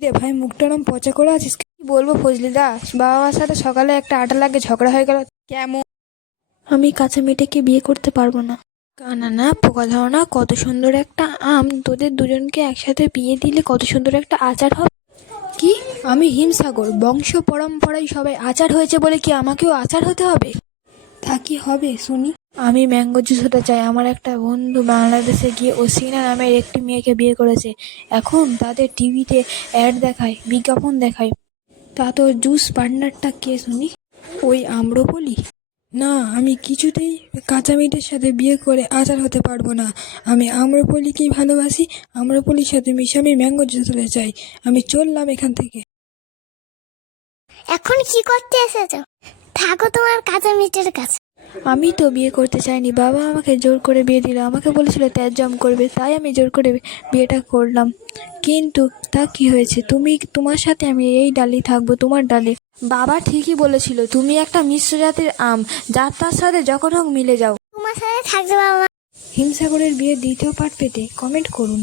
রে ভাই, মুখটা এরম পচা করে আছিস, কি বলবো ফজলি দা। বাবা মার সাথে সকালে একটা আটা লাগে ঝগড়া হয়ে গেল। কেমন? আমি কাঁচা মেয়েটাকে বিয়ে করতে পারবো না। কানা না পোকা ধারণা, কত সুন্দর একটা আম, তোদের দুজনকে একসাথে বিয়ে দিলে কত সুন্দর একটা আচার হবে। কি? আমি হিমসাগর, বংশ পরম্পরায় সবাই আচার হয়েছে বলে কি আমাকেও আচার হতে হবে? তা কি হবে শুনি? আমি ম্যাঙ্গো জুস হতে চাই। আমার একটা বন্ধু বাংলাদেশে গিয়ে ওসিনা নামের একটি মেয়েকে বিয়ে করেছে। এখন তাদের টিভিতে অ্যাড দেখায়, বিজ্ঞাপন দেখায়। তা তোর জুস পার্টনারটা কে শুনি? ওই আম্রপলি? না, আমি কিছুতেই কাঁচা মেয়েটার সাথে বিয়ে করে আচার হতে পারবো না। আমি আম্রপলিকেই ভালোবাসি। আম্রপলির সাথে মিশে আমি ম্যাঙ্গো জুস হতে চাই। আমি চললাম এখান থেকে। এখন কি করতে এসেছো? থাকো তোমার কাঁচা মিটের কাছে। আমি তো বিয়ে করতে চাইনি, বাবা আমাকে জোর করে বিয়ে দিল। আমাকে বলেছিল ত্যায্যম করবে, তাই আমি জোর করে বিয়েটা করলাম। কিন্তু তা কি হয়েছে? তোমার সাথে আমি এই ডালি থাকবো, তোমার ডালি। বাবা ঠিকই বলেছিল, তুমি একটা মিশ্র জাতের আম, যার তার সাথে যখন হোক মিলে যাও। তোমার সাথে থাকতে বাবা। হিমসাগরের বিয়ের দ্বিতীয় পার্ট পেতে কমেন্ট করুন।